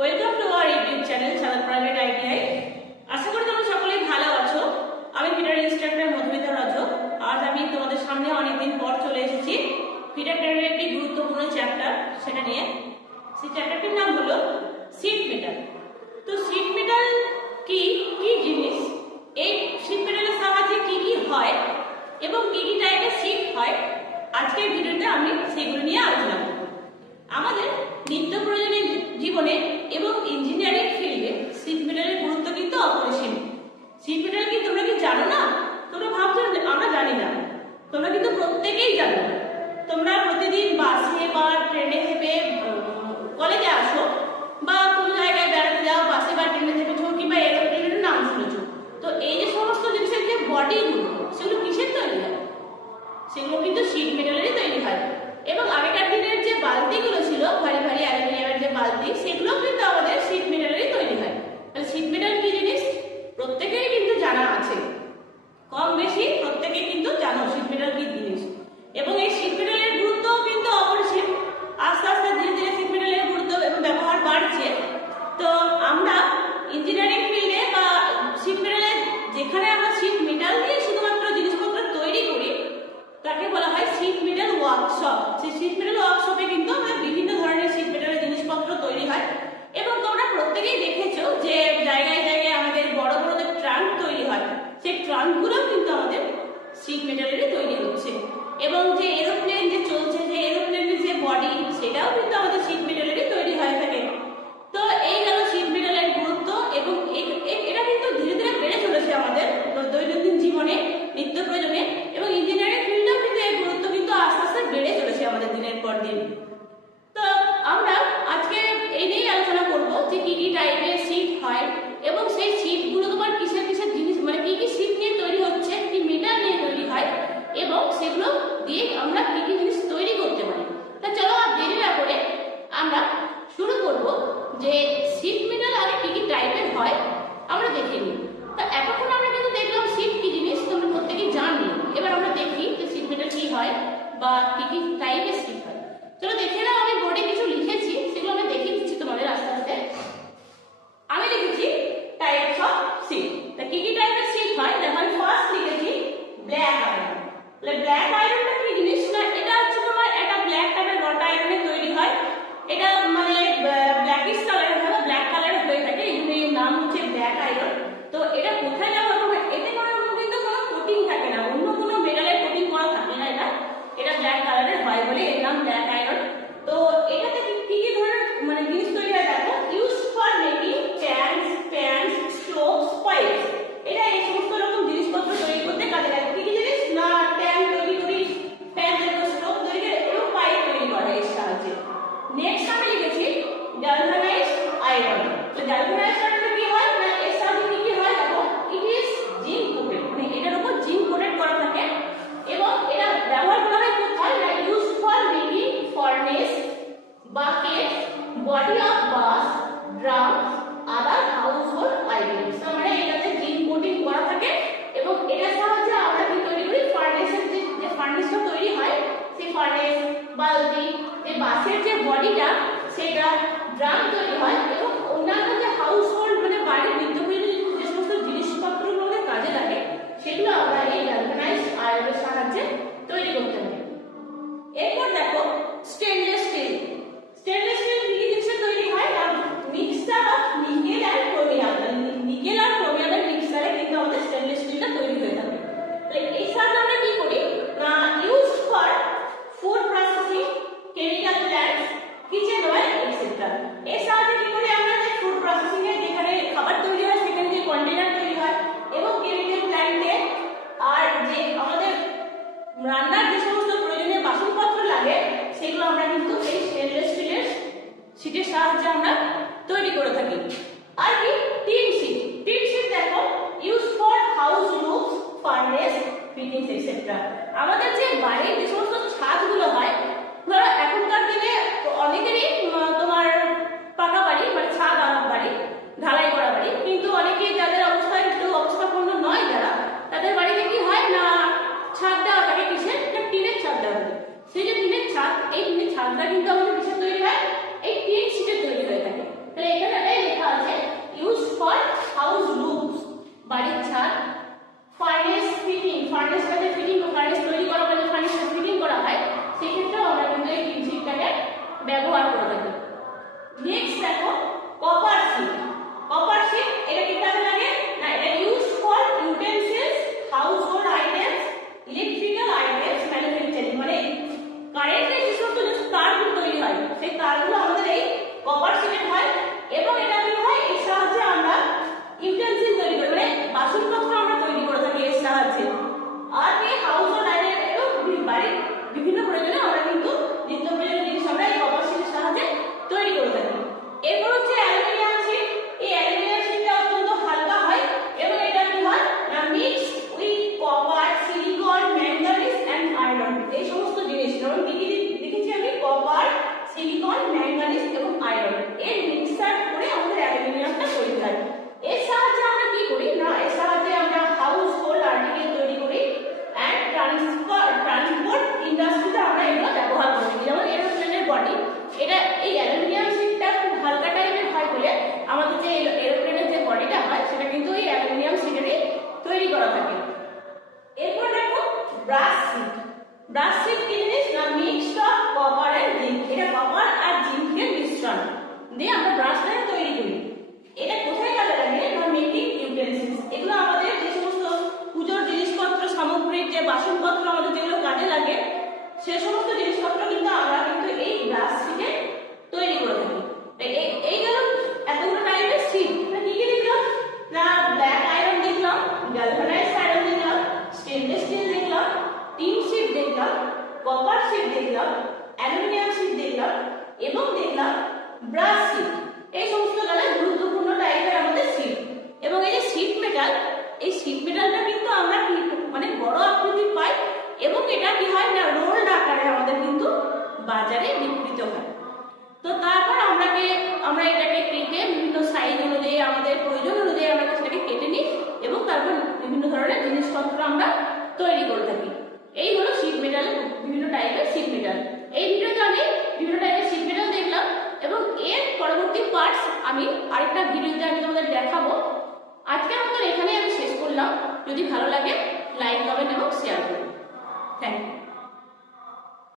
Welcome to our YouTube channel Sadat private ITI. আশা করি তোমরা সকলেই ভালো আছো। আমি ফিটার ইনস্ট্রাক্টর মধুমিতা রাজু। আজ আমি তোমাদের সামনে অনেকদিন পর চলে এসেছি ফিটারের একটি গুরুত্বপূর্ণ চ্যাপ্টার সেটা নিয়ে। সেই চ্যাপ্টারটির নাম হলো সিট মেটাল। তো সিট মেটাল কি কি জিনিস, এই সিট মেটালের সাহায্যে কি কি হয় এবং কি কি টাইপের সিট হয়, আজকের ভিডিওতে আমি সেগুলো নিয়ে আলোচনা করব। আমাদের নিত্য প্রয়োজনীয় জীবনে এবং ইঞ্জিনিয়ারিং ফিল্ডে সিট মেটালের গুরুত্ব কিন্তু অপরিসীম। সিট মেটাল কি তোমরা কি জানো না? তোমরা ভাবছো আমরা জানি না, তোমরা কিন্তু প্রত্যেকেই জানো। তোমরা প্রতিদিন বাসে বা ট্রেনে চেপে কলেজে আসো বা কোনো জায়গায় বেড়াতে যাও, বাসে বা ট্রেনে চেপেছো কিংবা এরোপ্লেনের নাম শুনেছো। তো এই যে সমস্ত জিনিসের যে বডিগুলো, সেগুলো কিসের তৈরি হয়? সেগুলো কিন্তু সিট মেটালেরই তৈরি হয়। এবং আগেকার দিনের যে বালতিগুলো ছিল, ভারী ভারী অ্যালুমিনিয়ামের যে বালতি, সেগুলো কিন্তু আমাদের সিট মেটালেরই তৈরি হয়। তাহলে সিট মেটাল কি জিনিস প্রত্যেকেরই কিন্তু জানা আছে, কম বেশি প্রত্যেকেই কিন্তু জানো সিট মেটাল কি জিনিস। এবং এই সিট মেটালের গুরুত্ব কিন্তু অপরিসীম। আস্তে আস্তে ধীরে ধীরে সিট মেটালের গুরুত্ব এবং ব্যবহার বাড়ছে। তো আমরা ইঞ্জিনিয়ারিং ফিল্ডে বা সিট মেটালের যেখানে আমরা সিট মেটাল দিয়ে শুধুমাত্র জিনিসপত্র তৈরি করি, তাকে বলা হয় সিট মেটাল ওয়ার্কশপ। সেই সিট মেটাল ওয়ার্কশপে কিন্তু আমাদের বিভিন্ন ধরনের সিট মেটালের জিনিসপত্র তৈরি হয়। এবং তোমরা প্রত্যেকেই দেখেছো যে জায়গায় জায়গায় আমাদের বড় বড় যে ট্রাঙ্ক তৈরি হয়, সেই ট্রাঙ্কগুলো কিন্তু আমাদের সিট মেটালেরই তৈরি হচ্ছে। এবং যে এরোপ্লেন যে চলছে, যে এরোপ্লেনের যে বডি, সেটাও কিন্তু আমাদের সিট মেটালেরই তৈরি হয়ে থাকে। তো এই গেল সিট মেটালের গুরুত্ব। এবং এটা কিন্তু ধীরে ধীরে বেড়ে চলেছে আমাদের দৈনন্দিন জীবনে, নিত্য প্রয়োজনে। এবং ইঞ্জিনিয়ারিং ফিল্ডেও কিন্তু এর গুরুত্ব কিন্তু আস্তে আস্তে বেড়ে চলেছে আমাদের দিনের পর দিন। তো আমরা আজকে এই নিয়েই আলোচনা করব যে কি কি টাইপের সিট হয় এবং সেই সিটগুলো তোমার কিসের কিসের জিনিস, মানে কি কি সিট নিয়ে তৈরি হচ্ছে, কি মেটাল নিয়ে তৈরি হয় এবং সেগুলো দিয়ে আমরা কি কি জিনিস তৈরি করতে পারি। তা চলো আর দেরি না করে আমরা শুরু করব যে সিট মেটাল আগে কি কি টাইপের হয় আমরা দেখে নিই। তা এতক্ষণ আমরা কিন্তু দেখলাম সিট কি জিনিস, তোমরা প্রত্যেকেই জানি। এবার আমরা দেখি যে সিট মেটাল কি হয় বা কি কি টাইপের সিট হয়। চলো দেখে নাও, আমি বোর্ডে কিছু লিখেছি, সেগুলো আমি দেখিয়ে দিচ্ছি তোমাদের আস্তে আস্তে। আমি লিখেছি টাইপস অফ সিট। তা কি কি টাইপের সিট হয় দেখো, আমি ফার্স্ট লিখেছি ব্ল্যাক আয়রন। তাহলে ব্ল্যাক আয়রনটা কি জিনিস না, এটা হচ্ছে তোমার একটা ব্ল্যাক টাইপের রড আয়রনে তৈরি হয়। এটা মানে ব্ল্যাকিশ কালার হয় বা ব্ল্যাক কালার হয়ে থাকে, এই জন্য এর নাম হচ্ছে ব্ল্যাক আয়রন। তো এটা কোথায় ব্যবহার করবে? এতে কোনো রকম কিন্তু কোনো কোটিং থাকে না, অন্য কোনো মেটালের কোটিং করা থাকে না। এটা ব্ল্যাক কালারের হয় বলে এর নাম ব্ল্যাক আয়রন। তো এটাতে কি কি ধরনের মানে জিনিস তৈরি হয় দেখো, use for making cans, pans, stoves, pipes. এটা এই সমস্ত রকম জিনিসপত্র তৈরি করতে কাজে লাগে। কি কি জিনিস না, ট্যাঙ্ক তৈরি করি, প্যান তৈরি করি, স্টোভ তৈরি করি এবং পাইপ তৈরি করে এর সাহায্যে। নেক্সট আমি লিখেছি গালভানাইজড আয়রন। তো গালভানাইজড আয়রন কি হয় না, এর সাহায্যে কি কি হয় দেখো, ইট ইজ জিঙ্ক কোটেড, মানে এটার উপর জিঙ্ক কোটেড করা থাকে। এবং এটা ব্যবহার করা হয় কোথায় না, use for making furnace, bucket, body of bus, drum, other household items. মানে এটাতে জিঙ্ক কোটিং করা থাকে এবং এটার সাহায্যে আমরা কি তৈরি করি, ফার্নেসের যে ফার্নেসটা তৈরি হয়, সেই ফার্নেস, বালতি, যে বাসের যে বডিটা, সেটা ড্রাম তৈরি হয় এবং অন্যান্য যে হাউসহোল্ড মানে বাড়ির নিত্যপ্রয়োজনীয় যে সমস্ত জিনিসপত্রগুলো কাজে লাগে, সেগুলো আমরা এই গ্যালভানাইজড আয়রনের সাহায্যে তৈরি করতে পারি। এরপর দেখো স্টেনলেস স্টিল। স্টেনলেস স্টিল কি জিনিসে তৈরি হয় না, mixture of nickel and chromium. Nickel আর ক্রোমিয়ামের মিক্সচারে কিন্তু আমাদের স্টেনলেস স্টিলটা তৈরি হয়ে থাকে। তাহলে এই সাহায্যে আমরা কি করি না, used for food processing, chemical plants, kitchen ware et cetera. এর সাহায্যে কি করি আমরা, যে ফুড প্রসেসিং এ যেখানে খাবার তৈরি হয় সেখানে যে কন্টেইনার তৈরি হয় এবং কেমিক্যাল প্ল্যান্টে আর যে আমাদের রান্নার যে সমস্ত প্রয়োজনীয় বাসনপত্র লাগে, সেগুলো আমরা কিন্তু এই স্টেনলেস স্টিলের শীটের সাহায্যে আমরা তৈরি করে থাকি। আর কি টিন শীট। টিন শীট দেখো, use for house roofs, furnace, fittings etcetera. আমাদের যে বাড়ির যে সমস্ত ছাদগুলো হয়, ধরো এখনকার দিনে অনেকেরই তোমার পাকা বাড়ি মানে ছাদ আলাদা বাড়ি, ঢালাই করা বাড়ি, কিন্তু অনেকেই যাদের অবস্থা একটু অবস্থাপন্ন নয়, যারা তাদের বাড়িতে কি হয় না, ছাদ দেওয়া থাকে কিসের, টিনের ছাদ দেওয়া থাকে। সেই যে টিনের ছাদ, এই টিনের ছাদটা কিন্তু আমাদের কিসের তৈরি হয়, এই টিন শীটের তৈরি হয়ে থাকে। তাহলে এখানে ব্যবহার করে থাকি। নেক্সট দেখো কপার শিট। কপার শিট এটা কি কাজে লাগে না, এটা use for utensils, household items, electrical items manufacturing, মানে কারেন্টের যে সমস্ত তারগুলো তৈরি হয় সেই তারগুলো আমাদের এই কপার শিটের হয়। এবং এটা কি হয়, এর সাহায্যে আমরা ইউটেন্সিল তৈরি করি, মানে বাসনপত্র আমরা তৈরি করে থাকি এর সাহায্যে। আর এই হাউসহোল্ড আইটেম এবং বাড়ির বিভিন্ন প্রয়োজনে আমরা কিন্তু নিত্য প্রয়োজনীয় জিনিস আমরা এই কপার শিটের সাহায্যে তৈরি করে থাকি। এরপর হচ্ছে অ্যালুমিনিয়াম শিট। এই অ্যালুমিনিয়াম শিটটা অত্যন্ত হালকা হয় এবং এটা কি হয় না mixed with copper, silicon, manganese and iron. এই সমস্ত জিনিস যেমন কি কি দেখেছি আমি, কপার, সিলিকন, ম্যাঙ্গানিজ এবং আয়রন এর মিক্সচার করে আমাদের অ্যালুমিনিয়ামটা তৈরি হয়। এর সাহায্যে আমরা কি করি না, এর সাহায্যে আমরা হাউস হোল্ড আর্টিকেল তৈরি করি এন্ড ট্রান্সপোর্ট ইন্ডাস্ট্রিতে আমরা এগুলো ব্যবহার করি। যেমন এরোপ্লেনের বডি, এটা এই অ্যালুমিনিয়াম শিটটা খুব হালকা টাইপের হয় বলে আমাদের যে এরোপ্লেনের যে বডিটা হয় সেটা কিন্তু এই অ্যালুমিনিয়াম শিটেরই তৈরি করা থাকে। এরপর দেখো ব্রাশ শিট। ব্রাশ শিট কি জিনিস না, mixed of copper and zinc. এটা কপার আর জিঙ্কের মিশ্রণ দিয়ে আমরা ব্রাশটা তৈরি করি। এটা কোথায় কাজে লাগে না, মেকিং ইউটেন্সিলস। এগুলো আমাদের যে সমস্ত পূজোর জিনিসপত্র, সামগ্রিক যে বাসনপত্র আমাদের যেগুলো কাজে লাগে সে সমস্ত জিনিসপত্র কিন্তু আমরা কিন্তু এই ব্রাশ শিটে তৈরি করে থাকি। এই গেল এতগুলো টাইপের শিট। কি কি দেখলাম না, ব্ল্যাক আয়রন দেখলাম, গ্যালভানাইজড আয়রন দেখলাম, স্টেনলেস স্টিল দেখলাম, টিন শিট দেখলাম, কপার শিট দেখলাম, অ্যালুমিনিয়াম শিট দেখলাম এবং দেখলাম ব্রাশ শিট। এই সমস্ত গেলে গুরুত্বপূর্ণ টাইপের আমাদের শিট। এবং এই যে শিট মেটাল, এই শিট মেটালটা কিন্তু আমরা মানে বড় আকৃতি পাই এবং এটা কি হয় না রোলড আকারে আমাদের কিন্তু বাজারে বিক্রিত হয়। তো তারপর আমরা এটাকে কেটে বিভিন্ন সাইজ অনুযায়ী আমাদের প্রয়োজন অনুযায়ী আমরা সেটাকে কেটে নিই এবং তারপর বিভিন্ন ধরনের জিনিসপত্র আমরা তৈরি করে থাকি। এই হলো শিট মেটাল, বিভিন্ন টাইপের শিট মেটাল। এই ভিডিওতে আমি বিভিন্ন টাইপের শিট মেটাল দেখলাম এবং এর পরবর্তী পার্টস আমি আরেকটা ভিডিওতে আমি তোমাদের দেখাবো। আজকের মতন এখানেই আমি শেষ করলাম। যদি ভালো লাগে লাইক, কমেন্ট এবং শেয়ার করুন। Thank you.